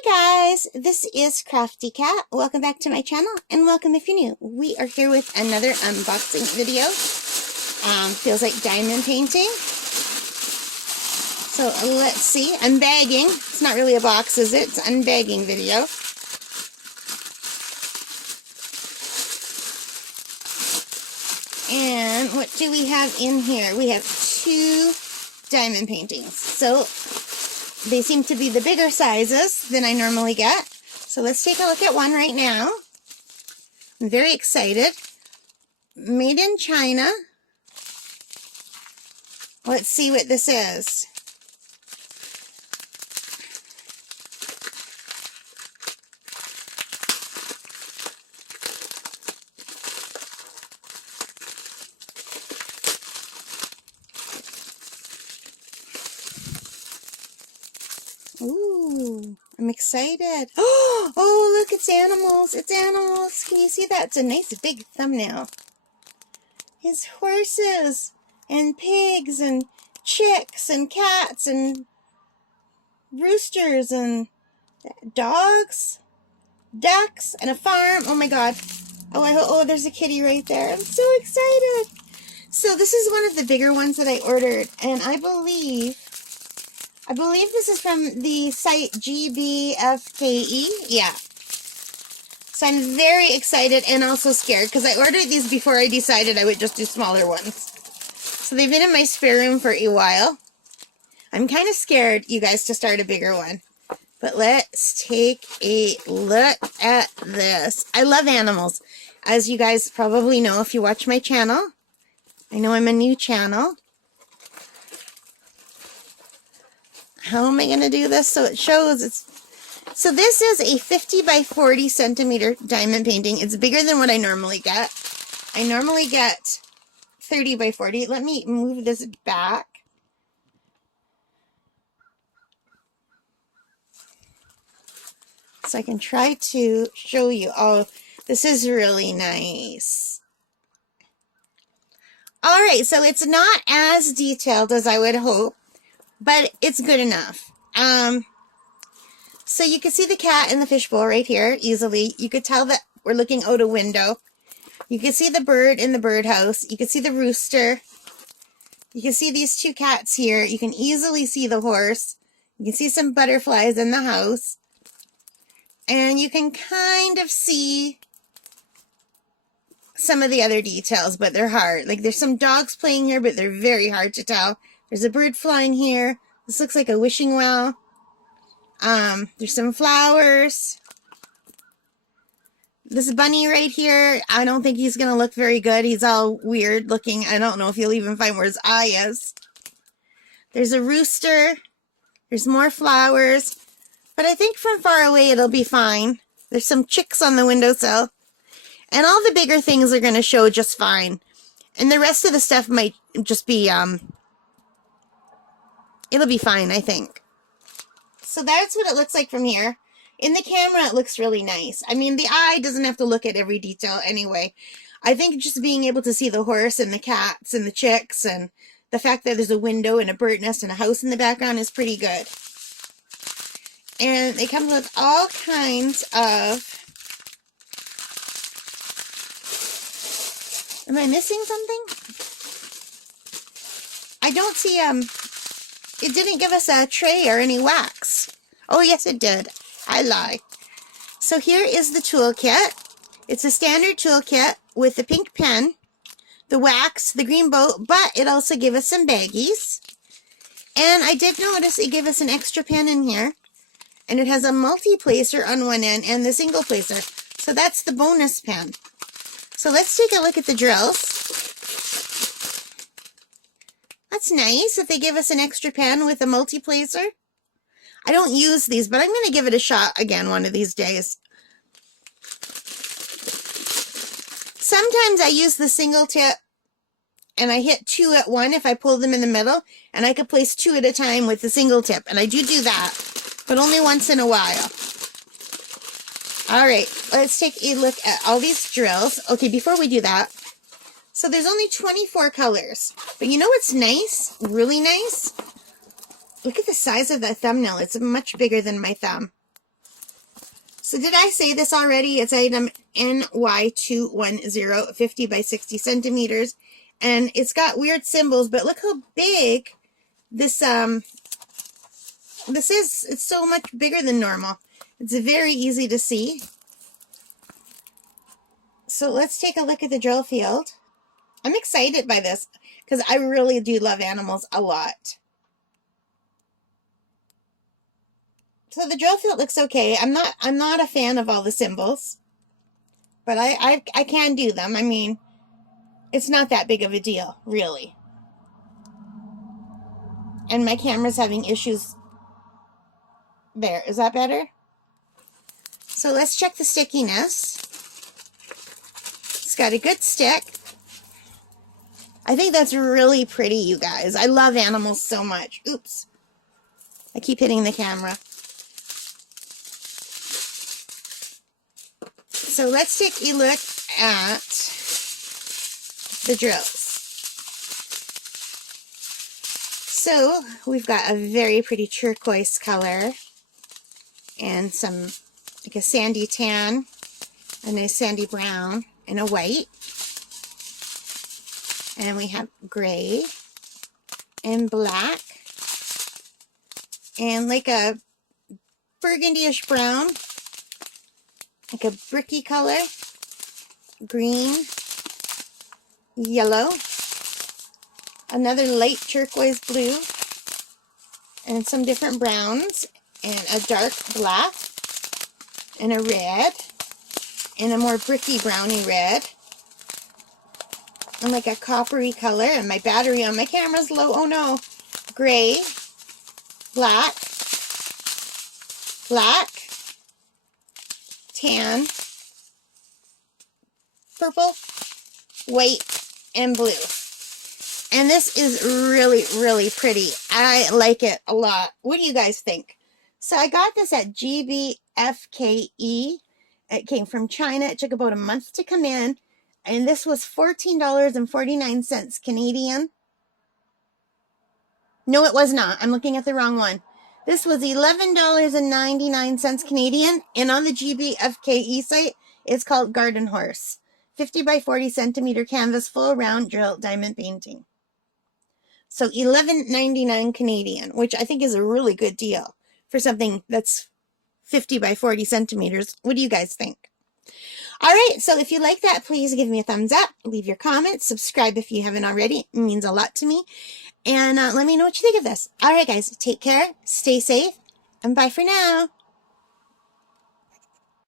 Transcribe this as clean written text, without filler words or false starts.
Hi guys, this is Crafty Cat. Welcome back to my channel and welcome if you're new. We are here with another unboxing video. Feels like diamond painting. So let's see, unbagging. It's not really a box, is it? It's an unbagging video. And what do we have in here? We have two diamond paintings. So they seem to be the bigger sizes than I normally get. So let's take a look at one right now. I'm very excited. Made in China. Let's see what this is. Ooh, I'm excited. Oh, look, it's animals. It's animals. Can you see that? It's a nice big thumbnail. It's horses and pigs and chicks and cats and roosters and dogs, ducks, and a farm. Oh my God. Oh, there's a kitty right there. I'm so excited. So this is one of the bigger ones that I ordered, and I believe this is from the site GBFKE. Yeah. So I'm very excited and also scared because I ordered these before I decided I would just do smaller ones. So they've been in my spare room for a while. I'm kind of scared, you guys, to start a bigger one. But let's take a look at this. I love animals. As you guys probably know if you watch my channel. I know I'm a new channel. How am I going to do this so it shows? So this is a 50 by 40 centimeter diamond painting. It's bigger than what I normally get. I normally get 30 by 40. Let me move this back. So I can try to show you. Oh, this is really nice. All right, so it's not as detailed as I would hope, but it's good enough. So you can see the cat in the fishbowl right here easily. You could tell that we're looking out a window. You can see the bird in the birdhouse. You can see the rooster. You can see these two cats here. You can easily see the horse. You can see some butterflies in the house. And you can kind of see some of the other details, but they're hard. Like there's some dogs playing here, but they're very hard to tell. There's a bird flying here. This looks like a wishing well. There's some flowers. This bunny right here, I don't think he's going to look very good. He's all weird looking. I don't know if you'll even find where his eye is. There's a rooster. There's more flowers. But I think from far away it'll be fine. There's some chicks on the windowsill. And all the bigger things are going to show just fine. And the rest of the stuff might just be, it'll be fine, I think. So that's what it looks like from here. In the camera, it looks really nice. I mean, the eye doesn't have to look at every detail anyway. I think just being able to see the horse and the cats and the chicks and the fact that there's a window and a bird nest and a house in the background is pretty good. And they come with all kinds of... Am I missing something? I don't see, it didn't give us a tray or any wax. Oh, yes, it did. I lie. So here is the toolkit. It's a standard toolkit with the pink pen, the wax, the green boat, but it also gave us some baggies. And I did notice it gave us an extra pen in here. And it has a multi-placer on one end and the single placer. So that's the bonus pen. So let's take a look at the drills. That's nice that they give us an extra pen with a multi-placer. I don't use these, but I'm going to give it a shot again one of these days. Sometimes I use the single tip and I hit two at one if I pull them in the middle, and I could place two at a time with the single tip, and I do that, but only once in a while. All right, let's take a look at all these drills. Okay, before we do that, so there's only 24 colors, but you know what's nice, really nice? Look at the size of that thumbnail. It's much bigger than my thumb. So did I say this already? It's item NY210, 50 by 60 centimeters. And it's got weird symbols, but look how big this this is. It's so much bigger than normal. It's very easy to see. So let's take a look at the drill field. I'm excited by this because I really do love animals a lot. So the drill field looks okay. I'm not a fan of all the symbols, but I can do them. I mean, it's not that big of a deal, really. And my camera's having issues. There, is that better? So let's check the stickiness. It's got a good stick. I think that's really pretty, you guys. I love animals so much. Oops. I keep hitting the camera. So let's take a look at the drills. So we've got a very pretty turquoise color and some like a sandy tan, a nice sandy brown, and a white. And we have gray and black and like a burgundy-ish brown, like a bricky color, green, yellow, another light turquoise blue, and some different browns, and a dark black, and a red, and a more bricky browny red, and like a coppery color, and my battery on my camera's low, oh no, gray, black, black, tan, purple, white, and blue. And this is really, really pretty. I like it a lot. What do you guys think? So I got this at GBFKE. It came from China. It took about a month to come in. And this was $14.49 Canadian. No, it was not. I'm looking at the wrong one. This was $11.99 Canadian. And on the GBFKE site, it's called Garden Horse. 50 by 40 centimeter canvas, full round drill diamond painting. So $11.99 Canadian, which I think is a really good deal for something that's 50 by 40 centimeters. What do you guys think? All right, so if you like that, please give me a thumbs up, leave your comments, subscribe if you haven't already. It means a lot to me. And let me know what you think of this. All right, guys, take care, stay safe, and bye for now.